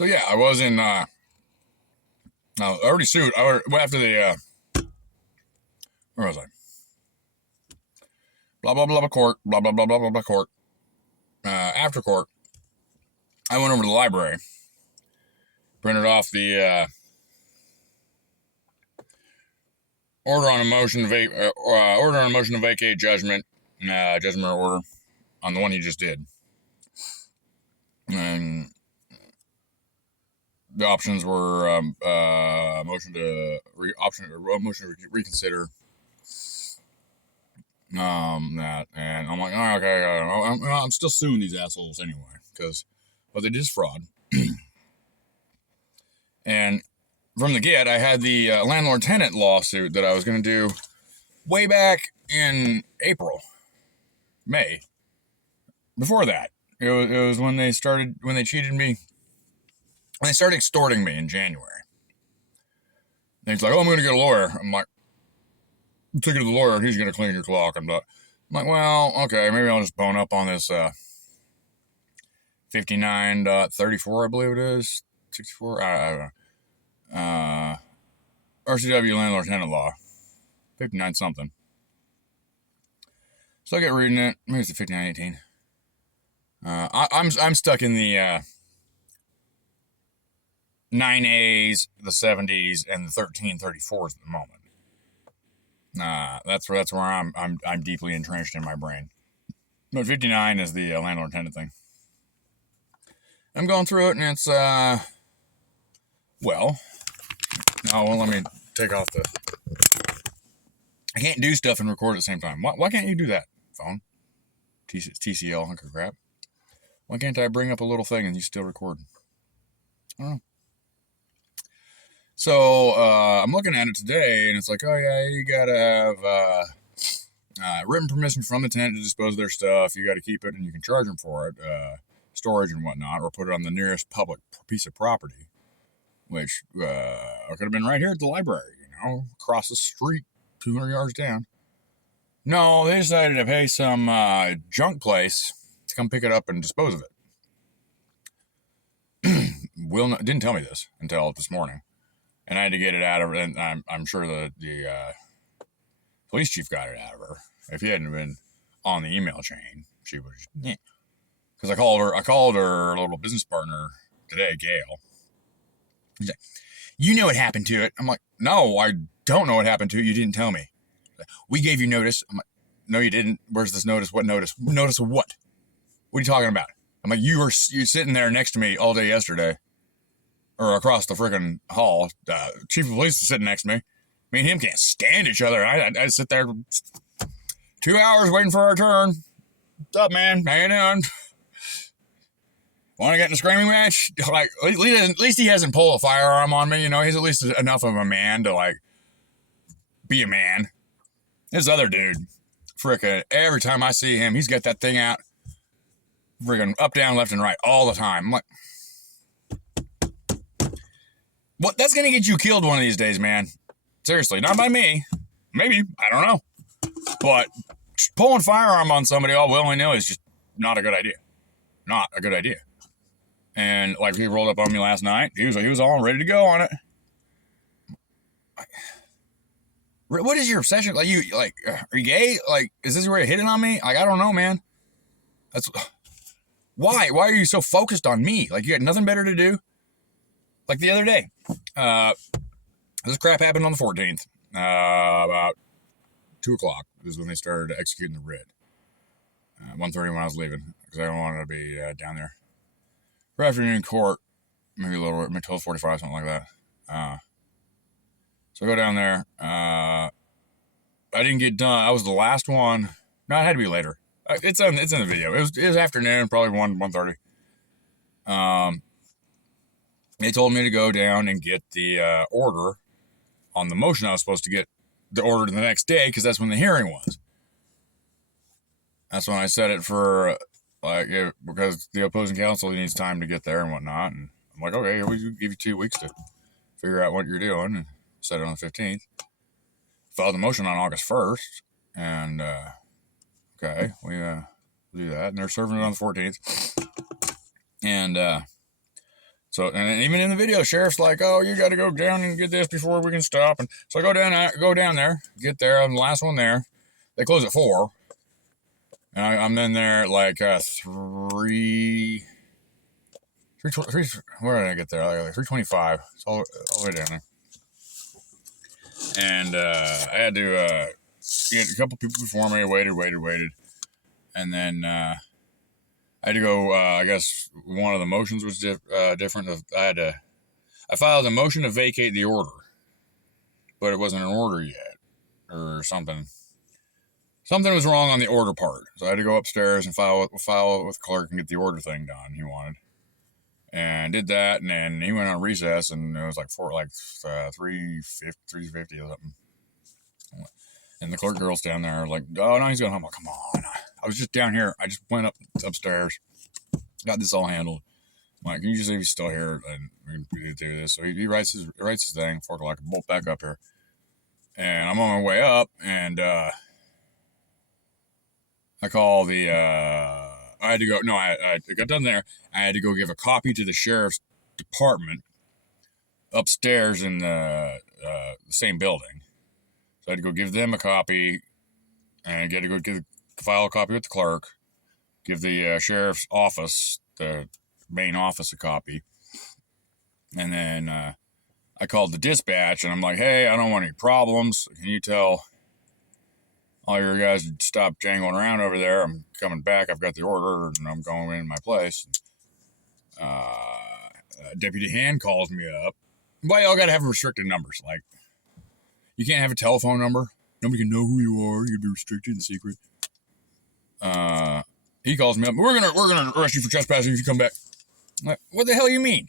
So yeah, I was in. I already sued. After the where was I? Blah blah blah blah court. Blah blah blah blah blah blah court. After court, I went over to the library, printed off the order on a motion to vacate judgment, judgment order on the one he just did, and the options were motion to reconsider. That, and I'm like, oh, okay, I'm still suing these assholes anyway, because what they did is fraud. And from the get, I had the landlord-tenant lawsuit that I was going to do way back in May. Before that, it was when they cheated me. When they started extorting me in January. And he's like, oh, I'm going to get a lawyer. I'm like, took it to the lawyer, and he's going to clean your clock. I'm like, well, okay, maybe I'll just bone up on this 59.34, I believe it is. 64? I don't know. RCW landlord tenant law. 59 something. So I get reading it. Maybe it's the 5918. I'm stuck in the 9As, the 70s, and the 1334s at the moment. That's where I'm deeply entrenched in my brain. But 59 is the landlord tenant thing. I'm going through it, and it's well, let me take off the. I can't do stuff and record at the same time. Why can't you do that, phone? TCL hunk of crap. Why can't I bring up a little thing and you still record? I don't know. So I'm looking at it today, and it's like, oh yeah, you gotta have written permission from the tenant to dispose of their stuff. You got to keep it, and you can charge them for it, storage and whatnot, or put it on the nearest public piece of property, which could have been right here at the library, across the street, 200 yards down. No, they decided to pay some junk place to come pick it up and dispose of it. Didn't tell me this until this morning. And I had to get it out of her, and I'm sure the police chief got it out of her. If he hadn't been on the email chain, she would. Yeah. Because I called her little business partner today, Gail. He's like, you know what happened to it? I'm like, no, I don't know what happened to it. You didn't tell me. We gave you notice. I'm like, no, you didn't. Where's this notice? What notice? Notice of what? What are you talking about? I'm like, you sitting there next to me all day yesterday. Or across the friggin' hall. Chief of police is sitting next to me. Me and him can't stand each other. I sit there 2 hours waiting for our turn. What's up, man? How you doing? Want to get in a screaming match? Like, at least he hasn't pulled a firearm on me. He's at least enough of a man to, like, be a man. This other dude, frickin', every time I see him, he's got that thing out, friggin' up, down, left, and right all the time. I'm like, what? That's going to get you killed one of these days, man. Seriously, not by me. Maybe. I don't know. But pulling firearm on somebody all willy-nilly is just not a good idea. Not a good idea. And like he rolled up on me last night. He was all ready to go on it. What is your obsession? Are you gay? Like, is this where you're hitting on me? Like, I don't know, man. Why? Why are you so focused on me? Like, you got nothing better to do? Like the other day, this crap happened on the 14th, about 2 o'clock is when they started executing the writ. 1:30 when I was leaving, because I wanted to be down there for afternoon court, maybe a little bit, 12:45, something like that. So I go down there. I didn't get done. I was the last one. No, it had to be later. It's in the video. It was afternoon, probably 1:30. They told me to go down and get the order on the motion. I was supposed to get the order the next day because that's when the hearing was. That's when I set it for, because the opposing counsel needs time to get there and whatnot. And I'm like, okay, we give you 2 weeks to figure out what you're doing, and set it on the 15th. Filed the motion on August 1st, and okay, we do that. And they're serving it on the 14th. And So, and even in the video, sheriff's like, "Oh, you got to go down and get this before we can stop." And so I go down there, get there. I'm the last one there. They close at 4, and I'm in there at like 3. Where did I get there? Like 3:25. It's all the way down there. And I had to get a couple people before me. Waited, and then I had to go. I guess one of the motions was different. I filed a motion to vacate the order, but it wasn't an order yet, or something. Something was wrong on the order part, so I had to go upstairs and file with the clerk and get the order thing done. He wanted. And did that, and then he went on recess, and it was like 3:50 or something. And the clerk girl's down there, like, "Oh no, he's going home." I'm like, "Come on!" I was just down here. I just went upstairs, got this all handled. I'm like, "Can you just see if he's still here and we can do this?" So he writes his thing. 4 o'clock, bolt back up here, and I'm on my way up, and I call the. I had to go. No, I got done there. I had to go give a copy to the sheriff's department upstairs in the same building. So I had to go give them a copy, and I had to go file a copy with the clerk, give the sheriff's office, the main office, a copy, and then I called the dispatch, and I'm like, "Hey, I don't want any problems. Can you tell all your guys to stop jangling around over there? I'm coming back. I've got the order, and I'm going in my place." Deputy Hand calls me up. Why y'all gotta have restricted numbers? Like, you can't have a telephone number. Nobody can know who you are. You'd be restricted and secret. He calls me up. We're gonna arrest you for trespassing if you come back. I'm like, what the hell you mean?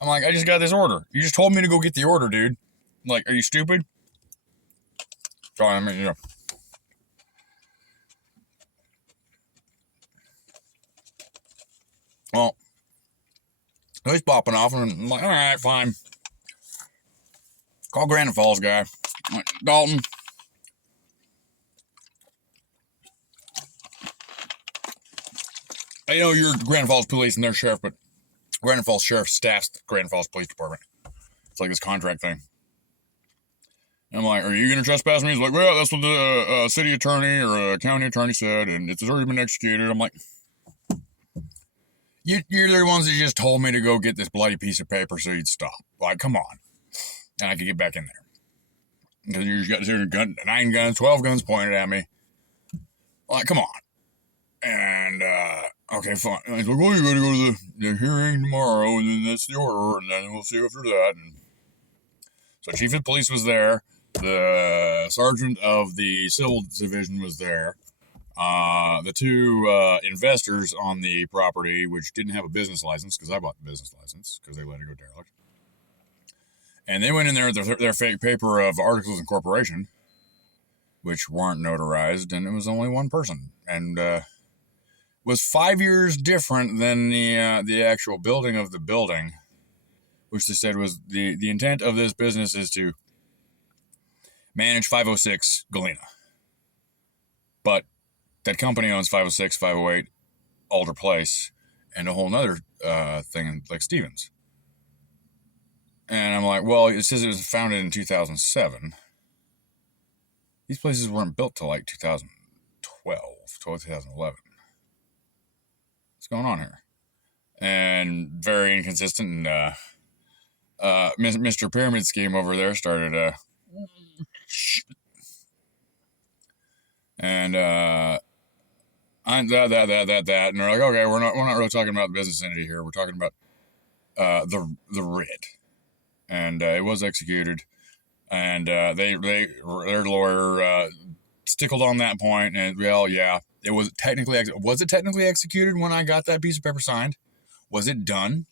I'm like, I just got this order. You just told me to go get the order, dude. I'm like, are you stupid? Sorry, I mean, Well, he's popping off, and I'm like, all right, fine. Call Granite Falls guy. I'm like, Dalton. I know you're Granite Falls Police and their sheriff, but Granite Falls Sheriff staffs the Granite Falls Police Department. It's like this contract thing. And I'm like, are you going to trespass me? He's like, well, that's what the city attorney or county attorney said, and it's already been executed. I'm like, you're the ones that just told me to go get this bloody piece of paper so you'd stop. Like, come on. And I could get back in there. Because you just got 9 guns, 12 guns pointed at me. Like, come on. And, okay, fine. And he's like, well, you got to go to the hearing tomorrow, and then that's the order, and then we'll see after that. And so Chief of Police was there. The sergeant of the civil division was there. The 2 investors on the property, which didn't have a business license, because I bought the business license, because they let it go derelict. And they went in there with their fake paper of articles of incorporation, which weren't notarized, and it was only one person. And was 5 years different than the actual building of the building, which they said was the intent of this business is to manage 506 Galena. But that company owns 506, 508 Alder Place, and a whole nother thing like Stevens. And I'm like, well, it says it was founded in 2007. These places weren't built till like 2012, 2011. What's going on here? And very inconsistent. And Mr. Pyramid Scheme over there started and that, and they're like, okay, we're not really talking about the business entity here. We're talking about the writ, and it was executed, and their lawyer stickled on that point, and well, yeah, it was technically executed when I got that piece of paper signed? Was it done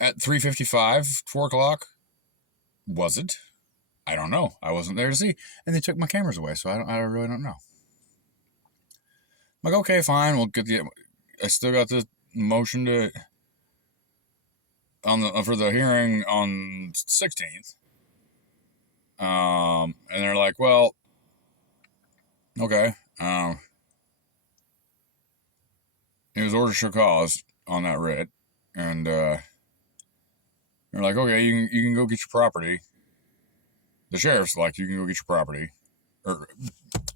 at 3:55, 4 o'clock? Was it? I don't know. I wasn't there to see, and they took my cameras away, so I really don't know. I'm like, okay, fine. We'll get I still got the motion for the hearing on 16th. And they're like, well, okay. It was order show cause on that writ. And they're like, okay, you can go get your property. The sheriff's like, you can go get your property. Or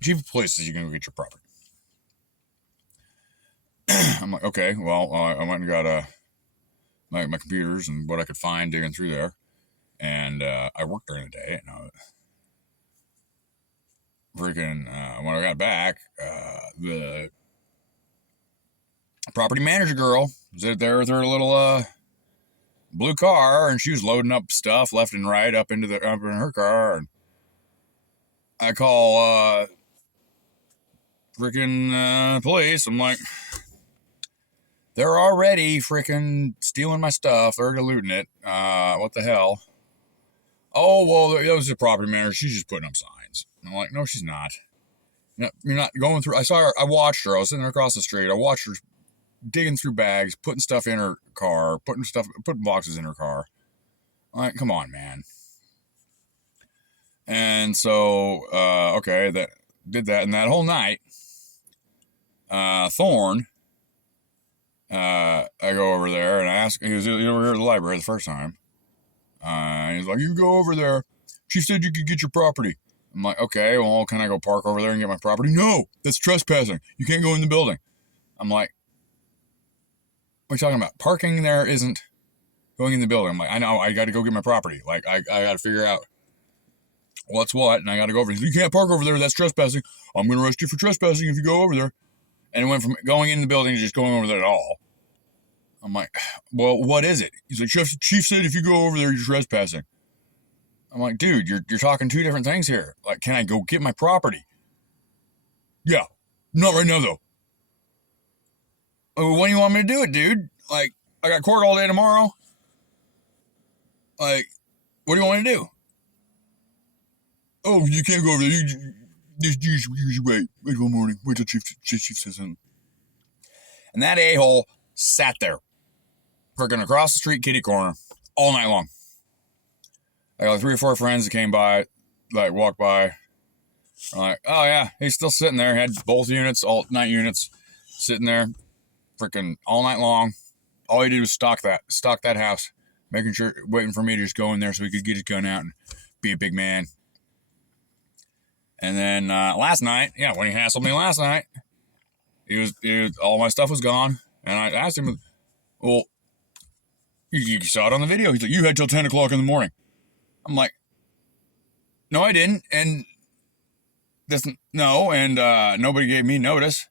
chief of police says you can go get your property. I'm like, okay, well, I went and got my computers and what I could find digging through there. And I worked during the day. And when I got back, the property manager girl was there with her little blue car, and she was loading up stuff left and right up in her car. And I call police. I'm like, they're already freaking stealing my stuff. They're already looting it. What the hell? Oh, well, that was the property manager. She's just putting up signs. And I'm like, no, she's not. No, you're not going through. I saw her. I watched her. I was sitting there across the street. I watched her digging through bags, putting stuff in her car, putting boxes in her car. I'm like, come on, man. And so, okay, that did that. And that whole night, Thorne, I go over there and I ask, he was over here at the library the first time. He's like, you go over there. She said you could get your property. I'm like, okay, well, can I go park over there and get my property? No, that's trespassing. You can't go in the building. I'm like, what are you talking about? Parking there isn't going in the building. I'm like, I know, I got to go get my property. Like, I got to figure out what's what, and I got to go over there. You can't park over there. That's trespassing. I'm going to arrest you for trespassing if you go over there. And it went from going in the building to just going over there at all. I'm like, well, what is it? He's like, Chief said if you go over there, you're trespassing. I'm like, dude, you're talking two different things here. Like, can I go get my property? Yeah, not right now, though. When do you want me to do it, dude? Like, I got court all day tomorrow. Like, what do you want me to do? Oh, you can't go over there. You wait. Wait till morning. Wait till Chief says something. And that a-hole sat there, freaking across the street, kitty corner, all night long. I got 3 or 4 friends that came by, like, walked by. I'm like, oh, yeah, he's still sitting there. Had both units, all night units, sitting there, freaking all night long. All he did was stalk that house, making sure, waiting for me to just go in there so he could get his gun out and be a big man. And then last night, when he hassled me last night, he was all my stuff was gone. And I asked him, well, you saw it on the video. He's like, you had till 10 o'clock in the morning. I'm like, no, I didn't. And nobody gave me notice.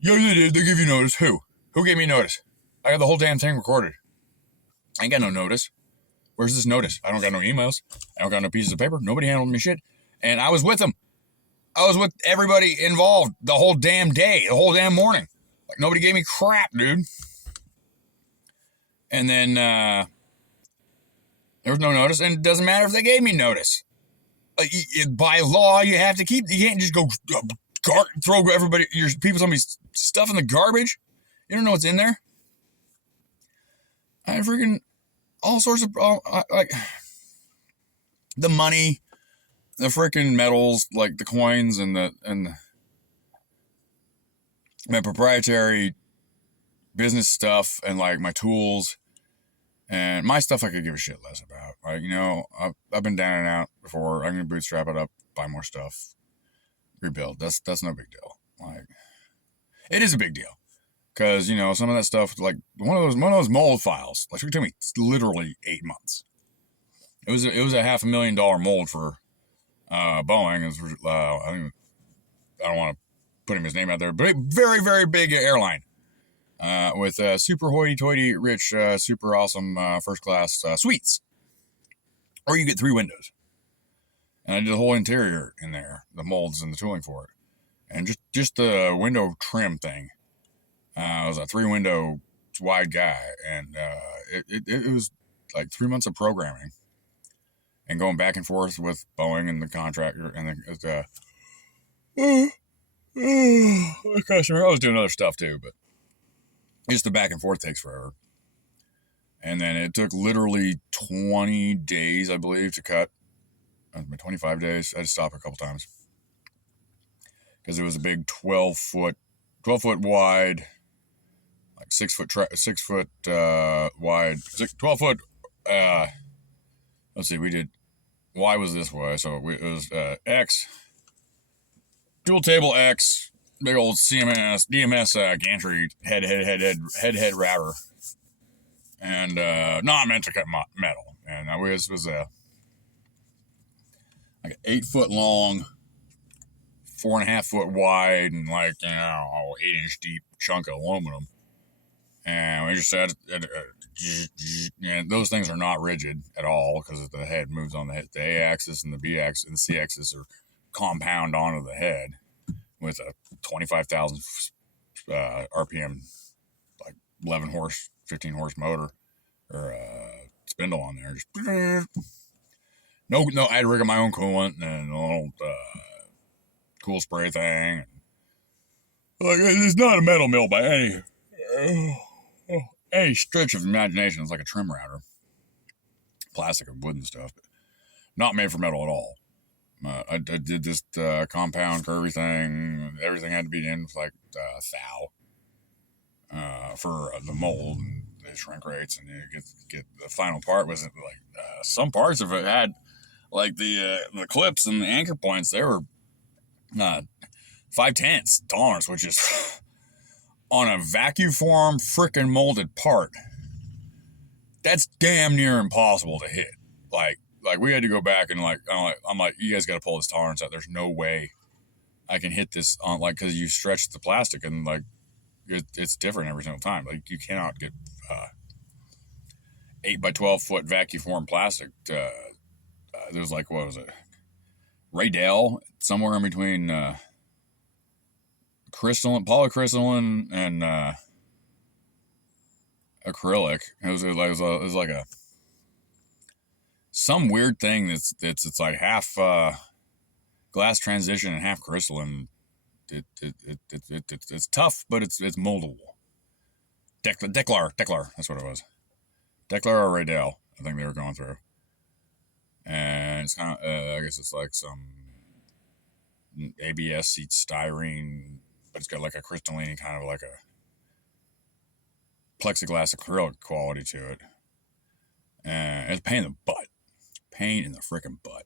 Yeah, they did. They gave you notice. Who? Who gave me notice? I got the whole damn thing recorded. I ain't got no notice. Where's this notice? I don't got no emails. I don't got no pieces of paper. Nobody handled me shit. And I was with them. I was with everybody involved the whole damn day, the whole damn morning. Like, nobody gave me crap, dude. And then there was no notice, and it doesn't matter if they gave me notice. By law, you have to you can't just go throw somebody's stuff in the garbage. You don't know what's in there. I freaking all sorts of like the money, the freaking metals, like the coins and my proprietary business stuff, and like my tools and my stuff I could give a shit less about. Like, I've been down and out before. I'm gonna bootstrap it up, buy more stuff, rebuild. That's no big deal. Like, it is a big deal because some of that stuff, like one of those mold files, like it took me literally 8 months. It was a $500,000 mold for Boeing. It was, I don't want to put his name out there, but very, very big airline. With super hoity-toity rich, super awesome first-class suites. Or you get 3 windows. And I did the whole interior in there, the molds and the tooling for it. And just the window trim thing. I was a 3-window wide guy, and it was like 3 months of programming. And going back and forth with Boeing and the contractor and the customer. I was doing other stuff too, but just the back and forth takes forever. And then it took literally 20 days, I believe, to cut. 25 days. I had to stop a couple times. Because it was a big 12 foot wide like 6 foot wide, 12 foot. Let's see, we did. Y was this way, so it was X, dual table X, big old DMS gantry head router, and not meant to cut metal. And this was like an 8 foot long, 4.5 foot wide, and like 8-inch deep chunk of aluminum. And we just said, and those things are not rigid at all because the head moves on the A axis and the B axis and the C axis are compound onto the head with a 25,000 RPM, like 11 horse, 15 horse motor or spindle on there. Just, no, I had to rig my own coolant and a little cool spray thing. Like, it's not a metal mill by any stretch of imagination. It's like a trim router, plastic and wood and stuff, but not made for metal at all. I did this compound curvy thing. Everything had to be in with like thou for the mold and the shrink rates, and you get the final part was like some parts of it had like the clips and the anchor points. They were 5/10 tolerance, which is on a vacuum form frickin' molded part. That's damn near impossible to hit. Like we had to go back and I'm like, you guys got to pull this tolerance out. There's no way I can hit this on, like, because you stretch the plastic and like it's different every single time. Like you cannot get 8 by 12 foot vacuum form plastic. There's like, what was it? Raydell, somewhere in between polycrystalline and acrylic. It was like a some weird thing that's like half glass transition and half crystalline. It's tough, but it's moldable. Declar, that's what it was. Declar or Raydell, I think they were going through. And it's kind of, I guess it's like some ABS seat styrene, but it's got like a crystalline kind of like a plexiglass acrylic quality to it. And it's a pain in the butt. Pain in the freaking butt.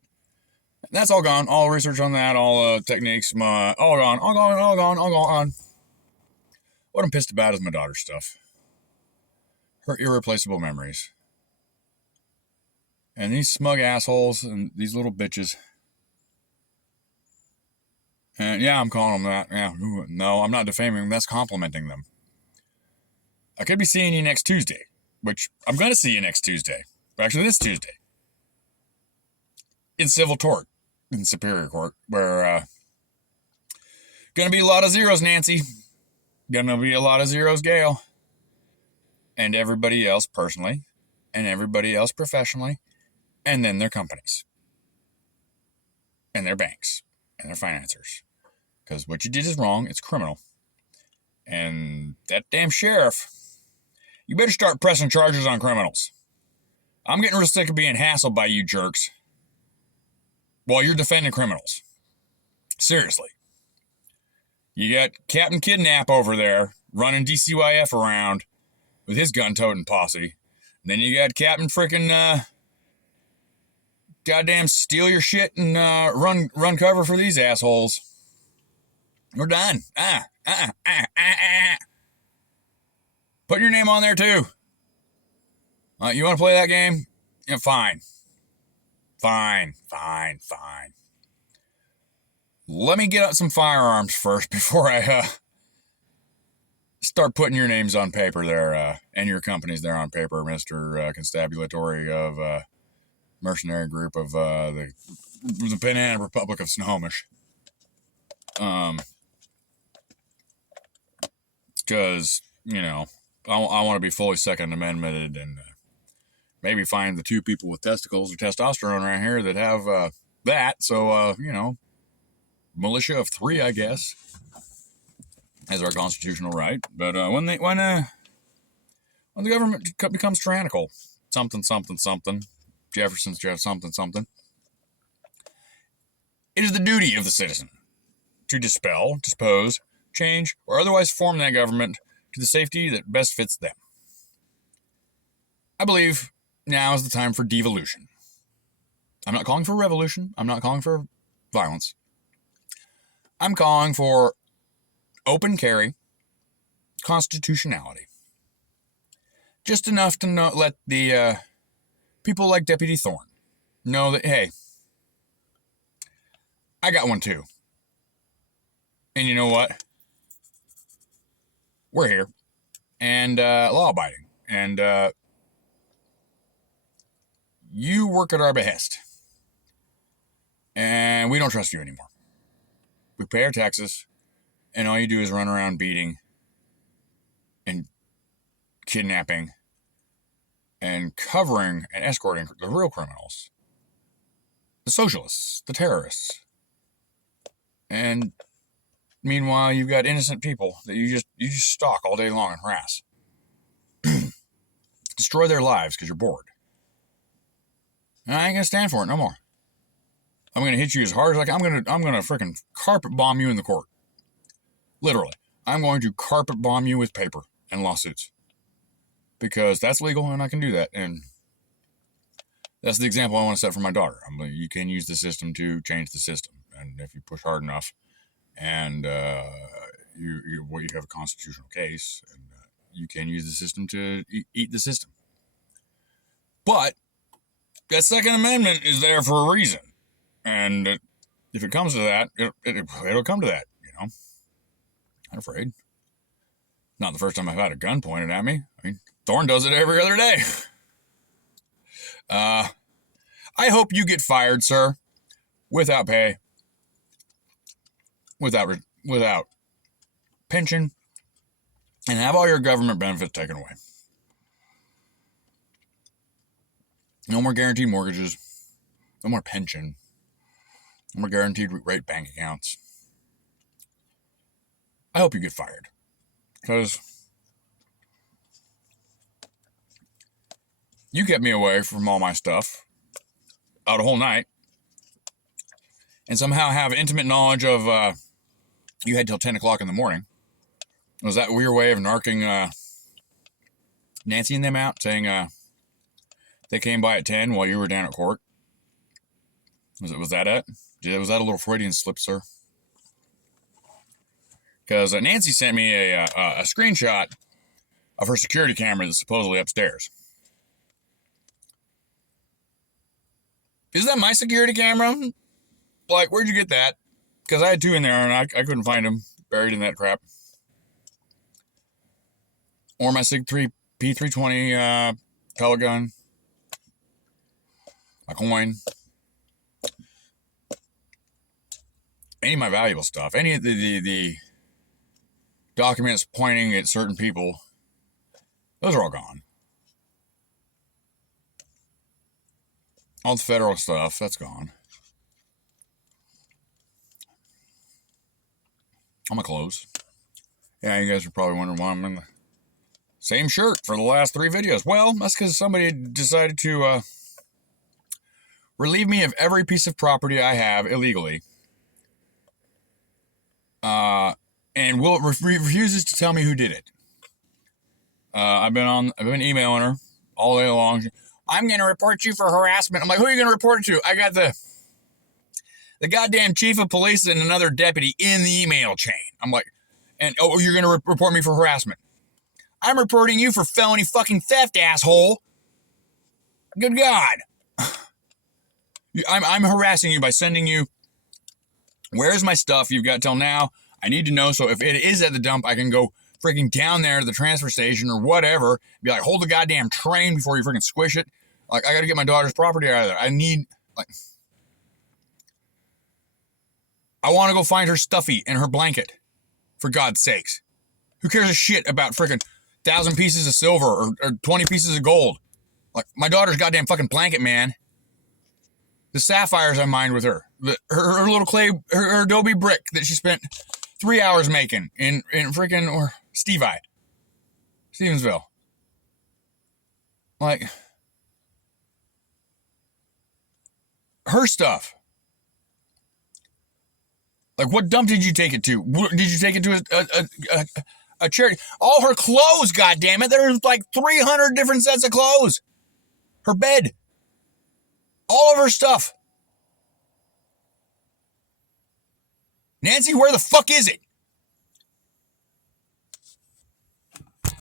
That's all gone. All research on that, all techniques, all gone. What I'm pissed about is my daughter's stuff. Her irreplaceable memories. And these smug assholes and these little bitches. And yeah, I'm calling them that. Yeah, no, I'm not defaming them. That's complimenting them. I could be seeing you next Tuesday, which I'm going to see you next Tuesday. Actually, this Tuesday. In civil tort, in Superior Court, where going to be a lot of zeros, Nancy. Going to be a lot of zeros, Gail. And everybody else personally, and everybody else professionally, and then their companies, and their banks, and their financiers. Because what you did is wrong, it's criminal. And that damn sheriff, you better start pressing charges on criminals. I'm getting real sick of being hassled by you jerks while you're defending criminals. Seriously. You got Captain Kidnap over there running DCYF around with his gun-toting posse. And then you got Captain frickin' goddamn steal your shit and run cover for these assholes. We're done. Put your name on there too. You want to play that game? Yeah, fine. Let me get out some firearms first before I start putting your names on paper there, and your companies there on paper, Mr. Constabulatory of Mercenary Group of the Banana Republic of Snohomish. Because, I want to be fully Second Amendmented and maybe find the 2 people with testicles or testosterone right here that have that. So, militia of 3, I guess, as our constitutional right. But when the government becomes tyrannical, something, Jefferson's something, it is the duty of the citizen to dispel, dispose, change, or otherwise form that government to the safety that best fits them. I believe now is the time for devolution. I'm not calling for revolution. I'm not calling for violence. I'm calling for open carry, constitutionality. Just enough to let the people like Deputy Thorne know that, hey, I got one too. And you know what? We're here. And law-abiding. And you work at our behest. And we don't trust you anymore. We pay our taxes, and all you do is run around beating and kidnapping and covering and escorting the real criminals. The socialists, the terrorists. And meanwhile, you've got innocent people that you just stalk all day long and harass. Destroy their lives because you're bored. And I ain't gonna stand for it no more. I'm gonna hit you as hard as I can. I'm gonna freaking carpet bomb you in the court. Literally. I'm going to carpet bomb you with paper and lawsuits. Because that's legal and I can do that. And that's the example I want to set for my daughter. You can use the system to change the system. And if you push hard enough and you have a constitutional case, and you can use the system to eat the system. But that Second Amendment is there for a reason. And if it comes to that, it'll come to that, you know. I'm afraid. Not the first time I've had a gun pointed at me. I mean, Thorne does it every other day. I hope you get fired, sir, without pay, without pension, and have all your government benefits taken away. No more guaranteed mortgages. No more pension. No more guaranteed rate bank accounts. I hope you get fired. Because you kept me away from all my stuff out a whole night. And somehow have intimate knowledge of you had till 10 o'clock in the morning. Was that your way of narking Nancy and them out, saying they came by at 10 while you were down at court? Was that it? Was that a little Freudian slip, sir? Because Nancy sent me a screenshot of her security camera that's supposedly upstairs. Is that my security camera? Like, where'd you get that? Because I had two in there and I couldn't find them buried in that crap. Or my Sig 3 P320 pellet gun. My coin. Any of my valuable stuff. Any of the documents pointing at certain people. Those are all gone. All the federal stuff, that's gone. All my clothes. Yeah, you guys are probably wondering why I'm in the same shirt for the last 3 videos. Well, that's because somebody decided to relieve me of every piece of property I have illegally. And refuses to tell me who did it. I've been emailing her all day long. I'm going to report you for harassment. I'm like, who are you going to report it to? I got the goddamn chief of police and another deputy in the email chain. I'm like, you're going to report me for harassment. I'm reporting you for felony fucking theft, asshole. Good God. I'm harassing you by sending you, where's my stuff? You've got till now. I need to know, so if it is at the dump, I can go freaking down there to the transfer station or whatever. Be like, hold the goddamn train before you freaking squish it. Like, I got to get my daughter's property out of there. I want to go find her stuffy and her blanket. For God's sakes. Who cares a shit about freaking 1,000 pieces of silver or 20 pieces of gold? Like, my daughter's goddamn fucking blanket, man. The sapphires I mined with her. Her little clay, her adobe brick that she spent 3 hours making in freaking, or Stevensville. Like, her stuff. Like, what dump did you take it to? Did you take it to a charity. All her clothes, goddammit. There's like 300 different sets of clothes. Her bed. All of her stuff. Nancy, where the fuck is it?